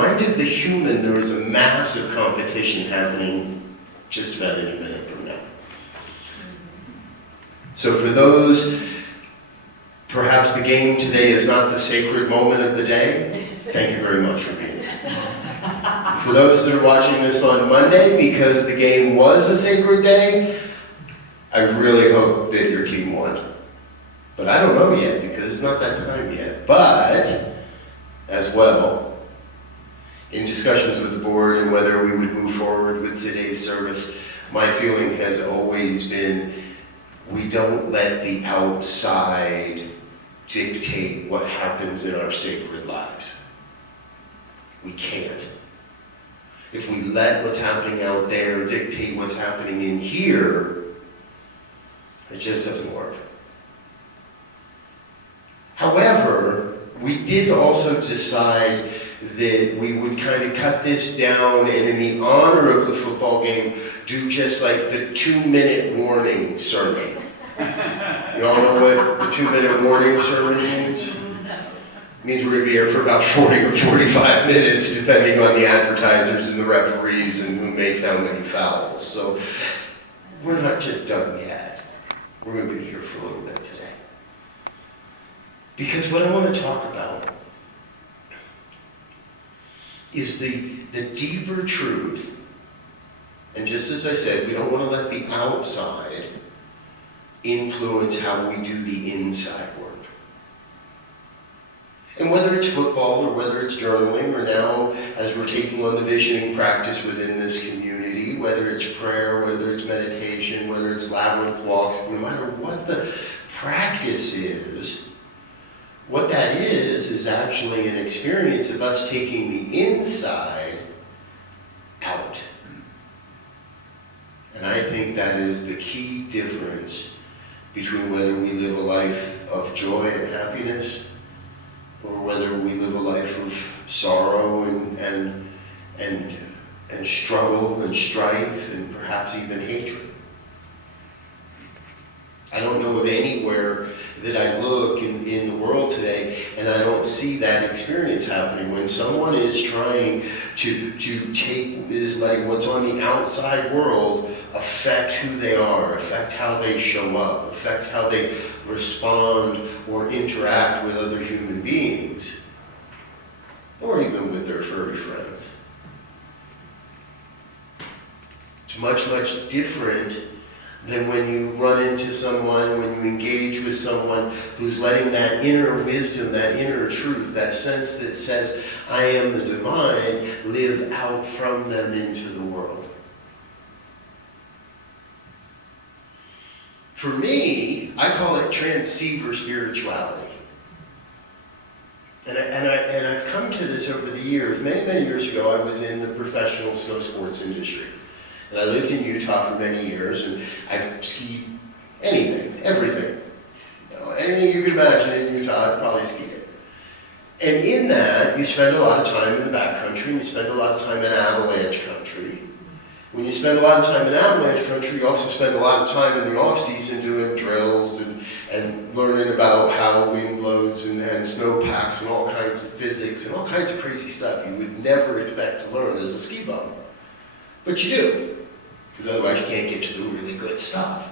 mind of the human, there is a massive competition happening just about any minute from now. So for those, perhaps the game today is not the sacred moment of the day, thank you very much for being here. For those that are watching this on Monday, because the game was a sacred day, I really hope that your team won. But I don't know yet, because it's not that time yet. But, as well, in discussions with the board and whether we would move forward with today's service, my feeling has always been, we don't let the outside dictate what happens in our sacred lives. We can't. If we let what's happening out there dictate what's happening in here, it just doesn't work. However, we did also decide that we would kind of cut this down and in the honor of the football game, do just like the 2-minute warning sermon. You all know what the 2-minute warning sermon means? It means we're going to be here for about 40 or 45 minutes, depending on the advertisers and the referees and who makes how many fouls. So we're not just done yet. We're going to be here for a little bit today. Because what I want to talk about is the deeper truth. And just as I said, we don't want to let the outside influence how we do the inside work. And whether it's football or whether it's journaling or now as we're taking on the visioning practice within this community, whether it's prayer, whether it's meditation, whether it's labyrinth walks, no matter what the practice is, what that is actually an experience of us taking the inside out. And I think that is the key difference between whether we live a life of joy and happiness or whether we live a life of sorrow and struggle and strife and perhaps even hatred. I don't know of anywhere that I look in the world today and I don't see that experience happening. When someone is trying is letting what's on the outside world affect who they are, affect how they show up, affect how they respond or interact with other human beings, or even with their furry friends. It's much, much different than when you run into someone, when you engage with someone who's letting that inner wisdom, that inner truth, that sense that says, I am the divine, live out from them into the world. For me, I call it transceiver spirituality. And I've come to this over the years. Many, many years ago, I was in the professional snow sports industry. And I lived in Utah for many years, and I've skied anything, everything. Anything you could imagine in Utah, I've probably skied it. And in that, you spend a lot of time in the backcountry, and you spend a lot of time in avalanche country. When you spend a lot of time in avalanche country, you also spend a lot of time in the off-season doing drills and learning about how wind blows and snowpacks and all kinds of physics and all kinds of crazy stuff you would never expect to learn as a ski bum. But you do, because otherwise you can't get to the really good stuff.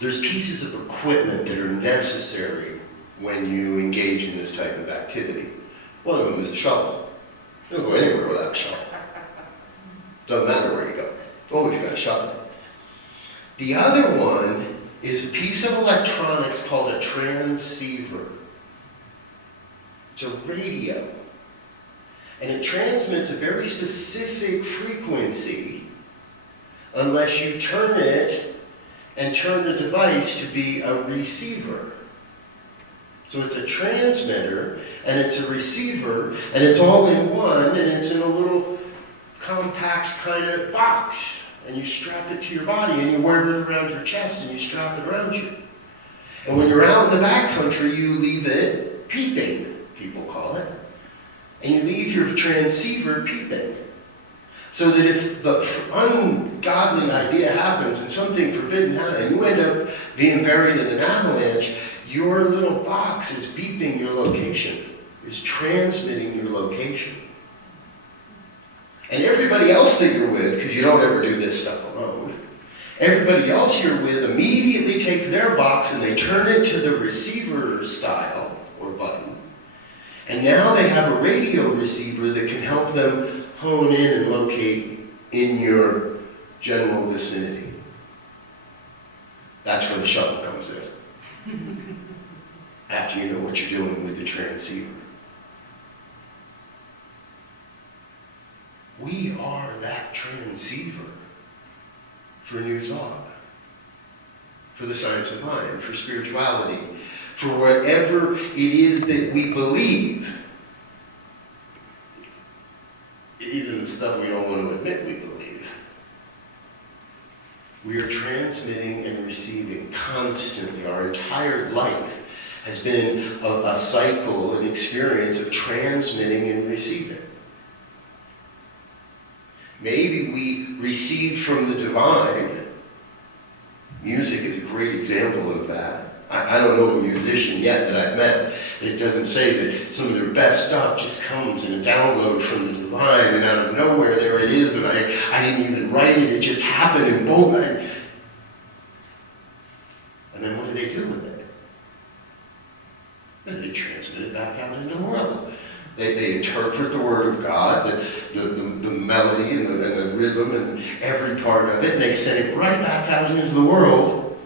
There's pieces of equipment that are necessary when you engage in this type of activity. One of them is a shovel. You don't go anywhere without a shovel. Doesn't matter where you go. Always got a shovel. The other one is a piece of electronics called a transceiver. It's a radio. And it transmits a very specific frequency unless you turn it and turn the device to be a receiver. So it's a transmitter and it's a receiver and it's all in one and it's in a little compact kind of box. And you strap it to your body and you wear it around your chest and you strap it around you. And when you're out in the backcountry, you leave it peeping, people call it. And you leave your transceiver peeping. So that if the ungodly idea happens and something forbidden happens, and you end up being buried in an avalanche, your little box is beeping your location. is transmitting your location. And everybody else that you're with, because you don't ever do this stuff alone, everybody else you're with immediately takes their box and they turn it to the receiver style or button. And now they have a radio receiver that can help them hone in and locate in your general vicinity. That's where the shuttle comes in. After you know what you're doing with the transceiver. We are that transceiver for New Thought, for the science of mind, for spirituality, for whatever it is that we believe. Even the stuff we don't want to admit we believe. We are transmitting and receiving constantly. Our entire life has been a cycle, an experience of transmitting and receiving. Maybe we receive from the divine. Music is a great example of that. I don't know a musician yet that I've met that doesn't say that some of their best stuff just comes in a download from the divine, and out of nowhere there it is, and I didn't even write it, it just happened, and boom. And then what do they do with it? And they transmit it back out into the world. They interpret the Word of God, the melody and the rhythm and every part of it, and they send it right back out into the world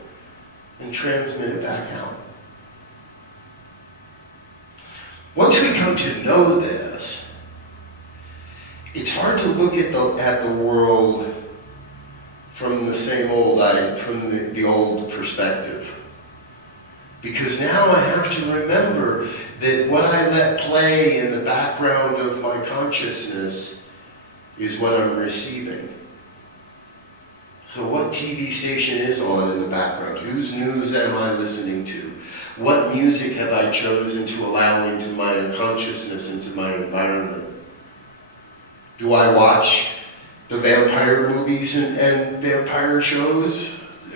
and transmit it back out. Once we come to know this, it's hard to look at the world from the same old, from the old perspective. Because now I have to remember that what I let play in the background of my consciousness is what I'm receiving. So what TV station is on in the background? Whose news am I listening to? What music have I chosen to allow into my consciousness, into my environment? Do I watch the vampire movies and vampire shows?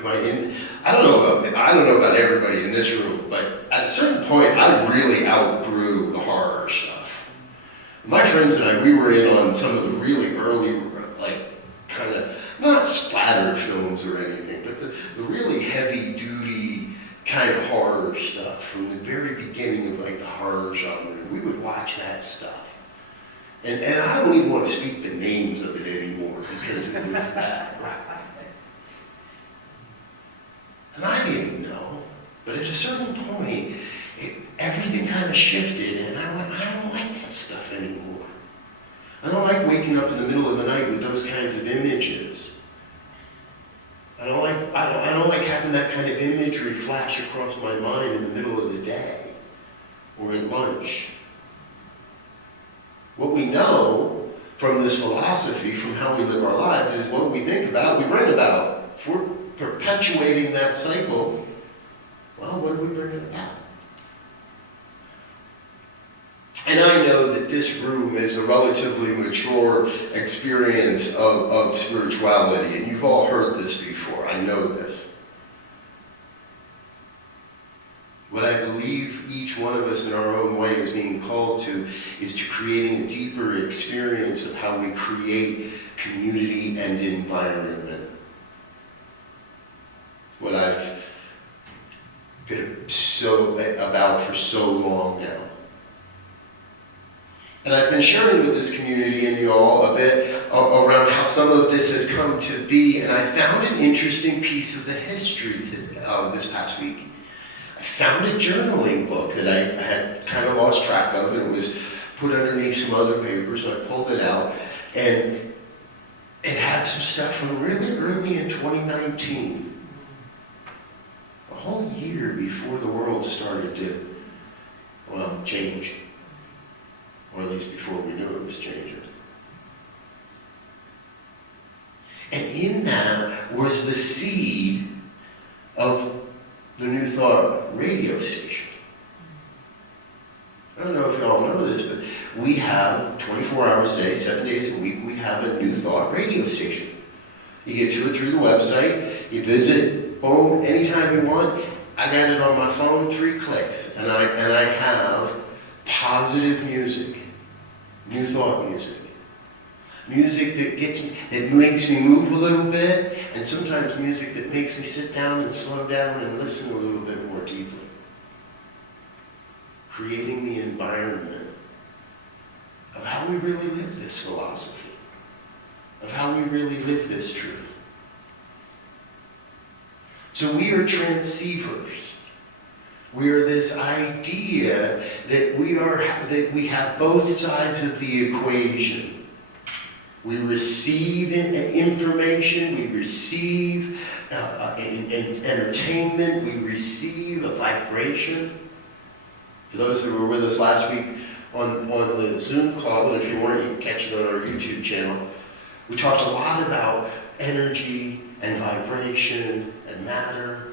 I don't know about everybody in this room, but at a certain point, I really outgrew the horror stuff. My friends and I, we were in on some of the really early, kind of, not splatter films or anything, but the really heavy-duty kind of horror stuff from the very beginning of the horror genre. And we would watch that stuff. And I don't even want to speak the names of it anymore because it was that. And I didn't know, but at a certain point, everything kind of shifted, and I went, I don't like that stuff anymore. I don't like waking up in the middle of the night with those kinds of images. I don't like having that kind of imagery flash across my mind in the middle of the day or at lunch. What we know from this philosophy, from how we live our lives, is what we think about, we write about. If we're perpetuating that cycle, well, what do we bring it about? And I know that this room is a relatively mature experience of spirituality, and you've all heard this before. I know this. What I believe each one of us in our own way is being called to is to creating a deeper experience of how we create community and environment. What I've been about for so long now. And I've been sharing with this community and you all a bit around how some of this has come to be, and I found an interesting piece of the history this past week. I found a journaling book that I had kind of lost track of, and it was put underneath some other papers, and I pulled it out, and it had some stuff from really early in 2019. A whole year before the world started to, change. Or at least before we knew it was changing. And in that was the seed of the New Thought radio station. I don't know if you all know this, but we have 24 hours a day, 7 days a week, we have a New Thought radio station. You get to it through the website, you visit, boom, anytime you want. I got it on my phone, 3 clicks, and I have positive music, new thought music. Music that makes me move a little bit, and sometimes music that makes me sit down and slow down and listen a little bit more deeply. Creating the environment of how we really live this philosophy, of how we really live this truth. So we are transceivers. We are this idea that we have both sides of the equation. We receive information, we receive entertainment, we receive a vibration. For those who were with us last week on the Zoom call, and if you weren't, you can catch it on our YouTube channel, we talked a lot about energy and vibration and matter.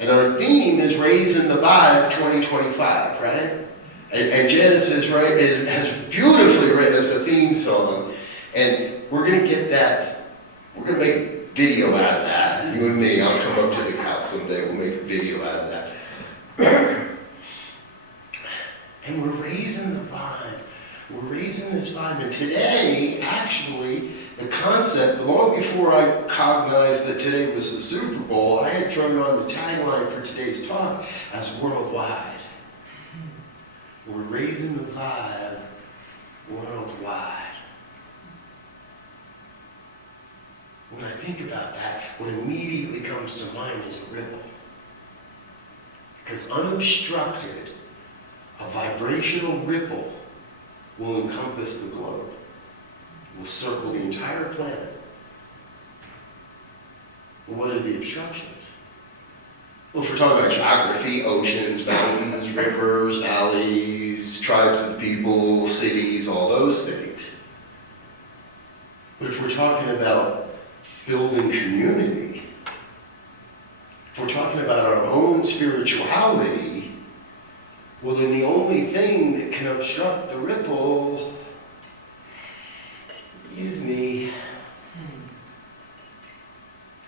And our theme is Raising the Vibe 2025, right? And Janice has beautifully written us a theme song. And we're going to get that, we're going to make a video out of that. You and me, I'll come up to the house someday, we'll make a video out of that. And we're raising the vibe. We're raising this vibe. And today, actually, the concept, long before I cognized that today was the Super Bowl, I had thrown on the tagline for today's talk as worldwide. We're raising the vibe worldwide. When I think about that, what immediately comes to mind is a ripple. Because unobstructed, a vibrational ripple will encompass the globe, will circle the entire planet. Well, what are the obstructions? Well, if we're talking about geography, oceans, mountains, rivers, valleys, tribes of people, cities, all those things. But if we're talking about building community, if we're talking about our own spirituality, well, then the only thing that can obstruct the ripple is me.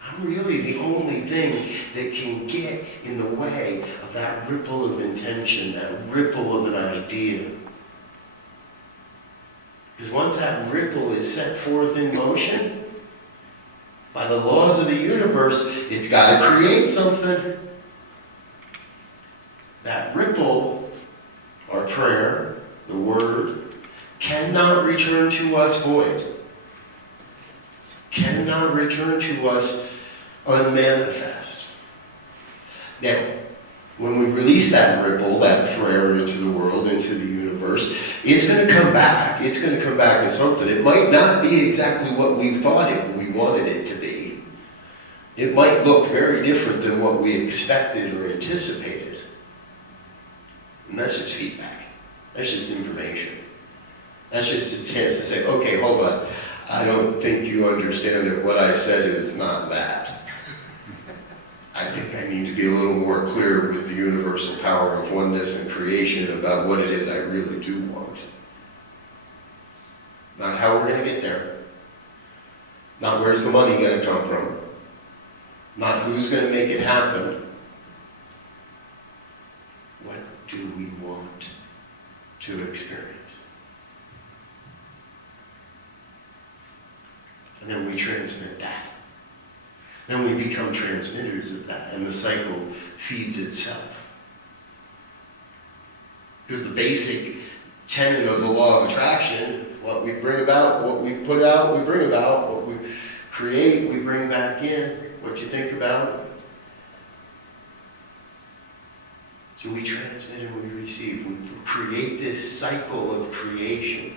I'm really the only thing that can get in the way of that ripple of intention, that ripple of an idea. Because once that ripple is set forth in motion, by the laws of the universe, it's got to create something. That ripple, our prayer, the word, cannot return to us void. Cannot return to us unmanifest. Now, when we release that ripple, that prayer into the world, into the universe, it's going to come back. It's going to come back as something. It might not be exactly what we thought we wanted it to be. It might look very different than what we expected or anticipated. And that's just feedback. That's just information. That's just a chance to say, okay, hold on. I don't think you understand that what I said is not that. I think I need to be a little more clear with the universal power of oneness and creation about what it is I really do want. Not how we're going to get there. Not where's the money going to come from. Not who's going to make it happen. What do we want to experience? And then we transmit that. Then we become transmitters of that, and the cycle feeds itself. Because the basic tenet of the law of attraction, what we bring about, what we put out, we bring about. What we create, we bring back in. What you think about. So we transmit and we receive. We create this cycle of creation.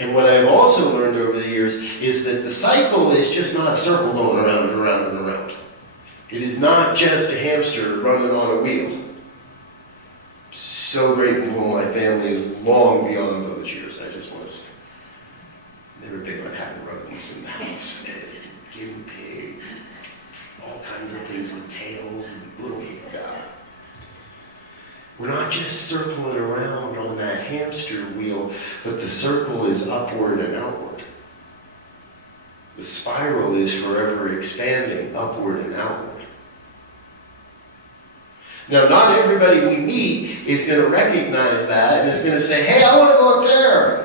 And what I've also learned over the years is that the cycle is just not a circle going around and around and around. It is not just a hamster running on a wheel. So grateful my family is long beyond those years, I just want to say. They were big on having rodents in the house, guinea pigs, all kinds of things with tails and little guy. We're not just circling around on that hamster wheel, but the circle is upward and outward. The spiral is forever expanding upward and outward. Now, not everybody we meet is going to recognize that and is going to say, hey, I want to go up there.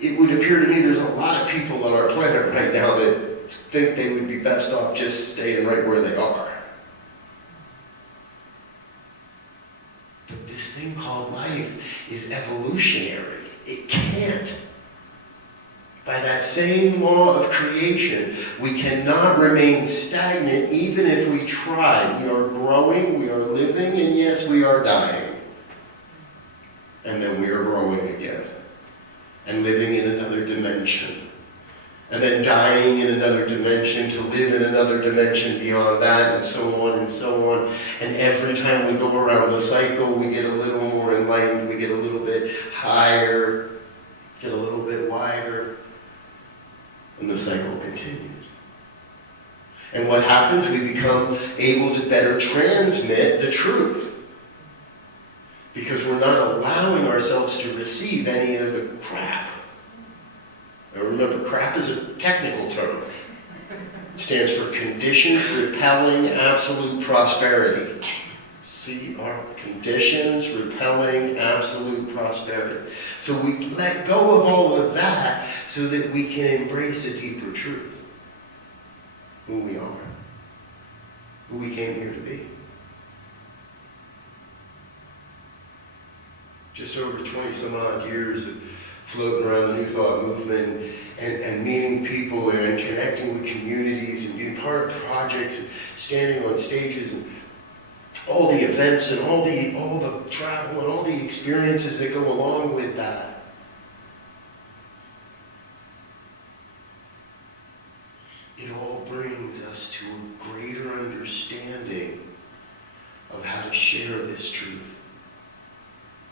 It would appear to me there's a lot of people on our planet right now that think they would be best off just staying right where they are. But this thing called life is evolutionary. It can't. By that same law of creation, we cannot remain stagnant even if we try. We are growing, we are living, and yes, we are dying. And then we are growing again. And living in another dimension. And then dying in another dimension to live in another dimension beyond that, and so on and so on. And every time we go around the cycle, we get a little more enlightened, we get a little bit higher, get a little bit wider. And the cycle continues. And what happens? We become able to better transmit the truth. Because we're not allowing ourselves to receive any of the crap. And remember, crap is a technical term. It stands for conditions repelling absolute prosperity. Conditions repelling absolute prosperity. So we let go of all of that so that we can embrace a deeper truth. Who we are. Who we came here to be. Just over 20 some odd years of floating around the New Thought movement and meeting people and connecting with communities and being part of projects and standing on stages and all the events and all the travel and all the experiences that go along with that. It all brings us to a greater understanding of how to share this truth.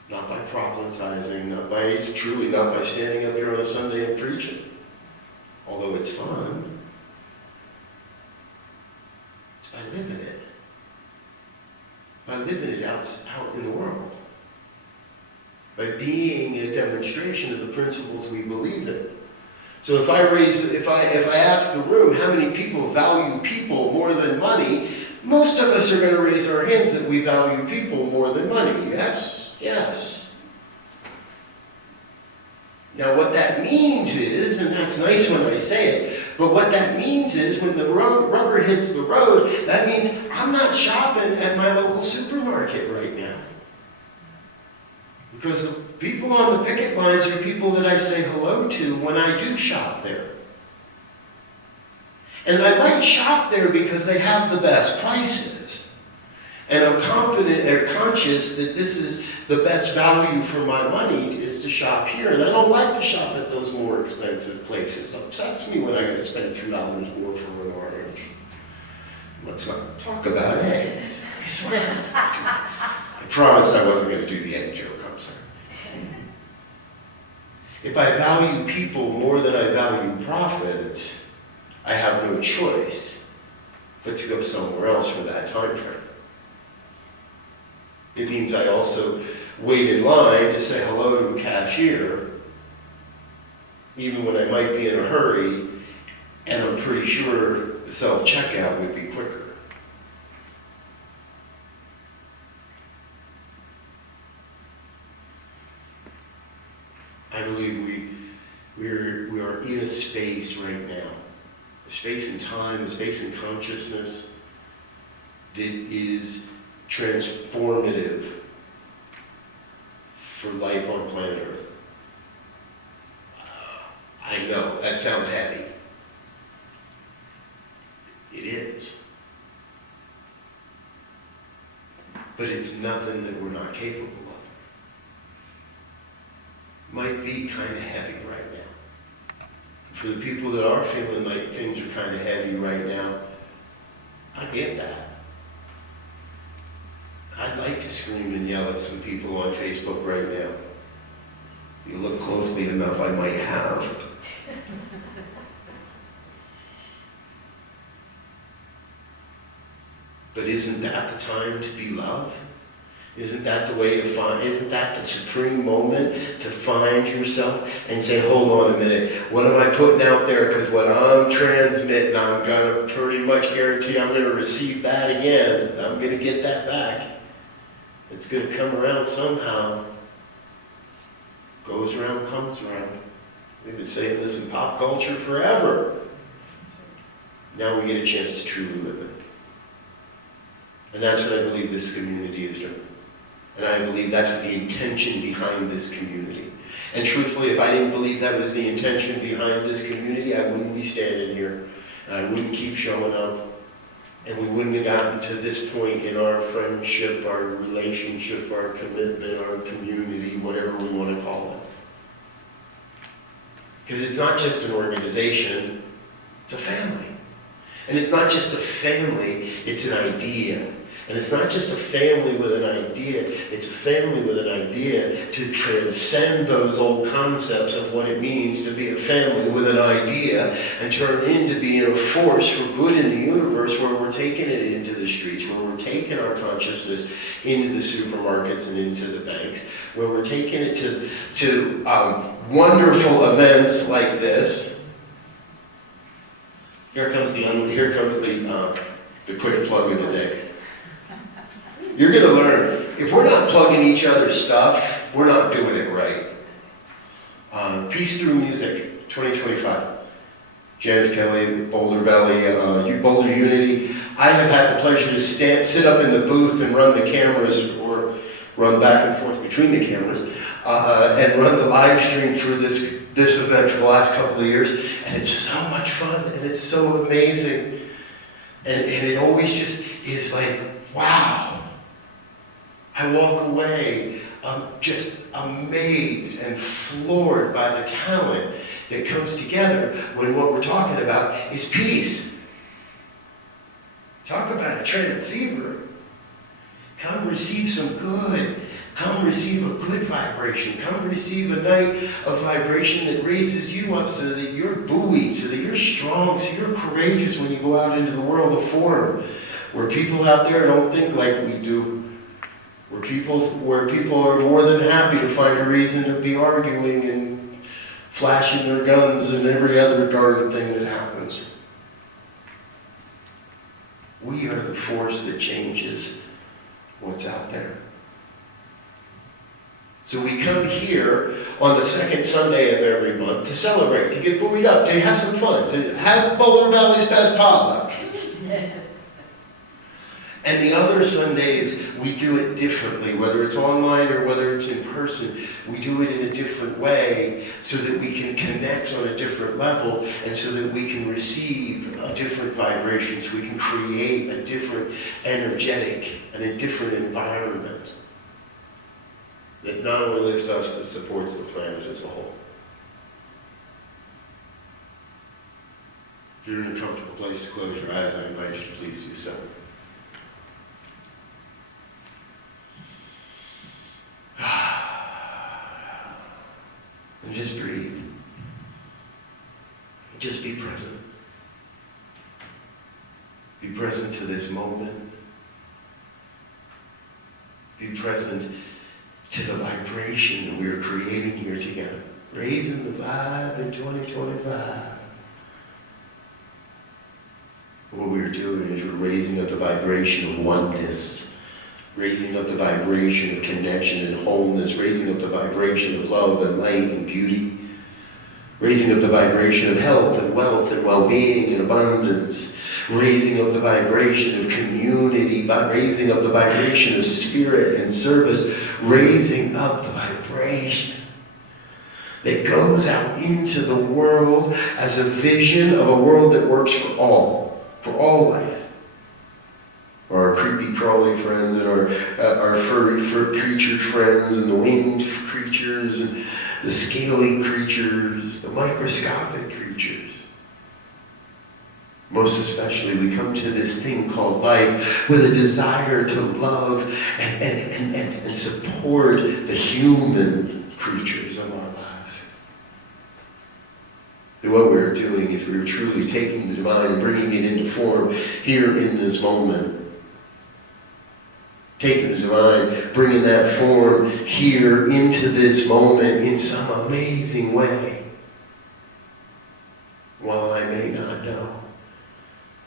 Not by proselytizing, not by standing up here on a Sunday and preaching. Although it's fun, it's by living it. By living it out in the world. By being a demonstration of the principles we believe in. So if I ask the room how many people value people more than money, most of us are going to raise our hands that we value people more than money. Yes? Yes. Now what that means is, and that's nice when I say it, but what that means is when the rubber hits the road, that means I'm not shopping at my local supermarket right now. Because the people on the picket lines are people that I say hello to when I do shop there. And I might shop there because they have the best prices. And I'm confident or conscious that this is the best value for my money is to shop here. And I don't like to shop at those more expensive places. It upsets me when I got to spend $2 more for an orange. Let's not talk about eggs. I swear. I promised I wasn't going to do the egg joke. I'm sorry. If I value people more than I value profits, I have no choice but to go somewhere else for that time frame. It means I also wait in line to say hello to a cashier, even when I might be in a hurry, and I'm pretty sure the self-checkout would be quicker. I believe we are in a space right now, a space in time, a space in consciousness that is transformative for life on planet Earth. I know, that sounds heavy. It is. But it's nothing that we're not capable of. Might be kind of heavy right now. For the people that are feeling like things are kind of heavy right now, I get that. I'd like to scream and yell at some people on Facebook right now. If you look closely enough, I might have. But isn't that the time to be love? Isn't that the way to find, isn't that the supreme moment to find yourself and say, hold on a minute, what am I putting out there? Because what I'm transmitting, I'm going to pretty much guarantee I'm going to receive that again. I'm going to get that back. It's going to come around somehow. Goes around, comes around. We've been saying this in pop culture forever. Now we get a chance to truly live it. And that's what I believe this community is doing. And I believe that's what the intention behind this community. And truthfully, if I didn't believe that was the intention behind this community, I wouldn't be standing here. And I wouldn't keep showing up. And we wouldn't have gotten to this point in our friendship, our relationship, our commitment, our community, whatever we want to call it. Because it's not just an organization, it's a family. And it's not just a family, it's an idea. And it's not just a family with an idea, it's a family with an idea to transcend those old concepts of what it means to be a family with an idea and turn into being a force for good in the universe, where we're taking it into the streets, where we're taking our consciousness into the supermarkets and into the banks, where we're taking it to wonderful events like this. Here comes the quick plug of the day. You're going to learn, if we're not plugging each other's stuff, we're not doing it right. Peace Through Music, 2025. Janice Kelly, Boulder Valley, Boulder Unity. I have had the pleasure to sit up in the booth and run the cameras, or run back and forth between the cameras, and run the live stream for this event for the last couple of years. And it's so much fun, and it's so amazing. And it always just is like, wow. I walk away just amazed and floored by the talent that comes together when what we're talking about is peace. Talk about a transceiver. Come receive some good. Come receive a good vibration. Come receive a night of vibration that raises you up so that you're buoyed, so that you're strong, so you're courageous when you go out into the world of form, where people out there don't think like we do. Where people are more than happy to find a reason to be arguing and flashing their guns and every other darn thing that happens. We are the force that changes what's out there. So we come here on the second Sunday of every month to celebrate, to get buoyed up, to have some fun, to have Boulder Valley's best potluck. And the other Sundays, we do it differently, whether it's online or whether it's in person. We do it in a different way so that we can connect on a different level, and so that we can receive a different vibration, so we can create a different energetic and a different environment that not only lifts us, but supports the planet as a whole. If you're in a comfortable place to close your eyes, I invite you to please do so. And just breathe. Just be present. Be present to this moment. Be present to the vibration that we are creating here together. Raising the vibe in 2025. What we are doing is we're raising up the vibration of oneness. Raising up the vibration of connection and wholeness, raising up the vibration of love and light and beauty, raising up the vibration of health and wealth and well-being and abundance, raising up the vibration of community, raising up the vibration of spirit and service, raising up the vibration that goes out into the world as a vision of a world that works for all life. Our creepy crawly friends and our furry creature friends and the winged creatures and the scaly creatures, the microscopic creatures. Most especially, we come to this thing called life with a desire to love and support the human creatures of our lives. And what we're doing is we're truly taking the divine and bringing it into form here in this moment, Taking the divine, bringing that form here into this moment in some amazing way. While I may not know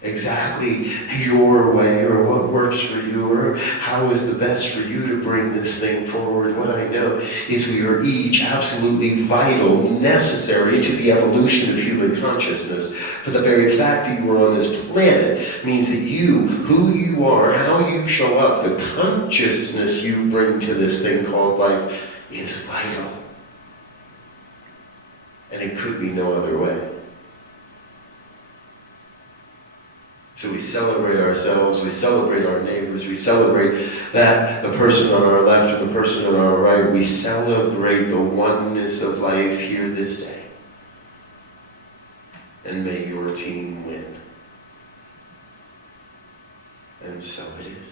exactly your way or what works for you or how is the best for you to bring this thing forward, what I know is we are each absolutely vital, necessary to the evolution of human consciousness. For the very fact that you are on this planet means that you, who you are, how you show up, the consciousness you bring to this thing called life is vital. And it could be no other way. So we celebrate ourselves, we celebrate our neighbors, we celebrate that, the person on our left and the person on our right. We celebrate the oneness of life here this day. And may your team win. And so it is.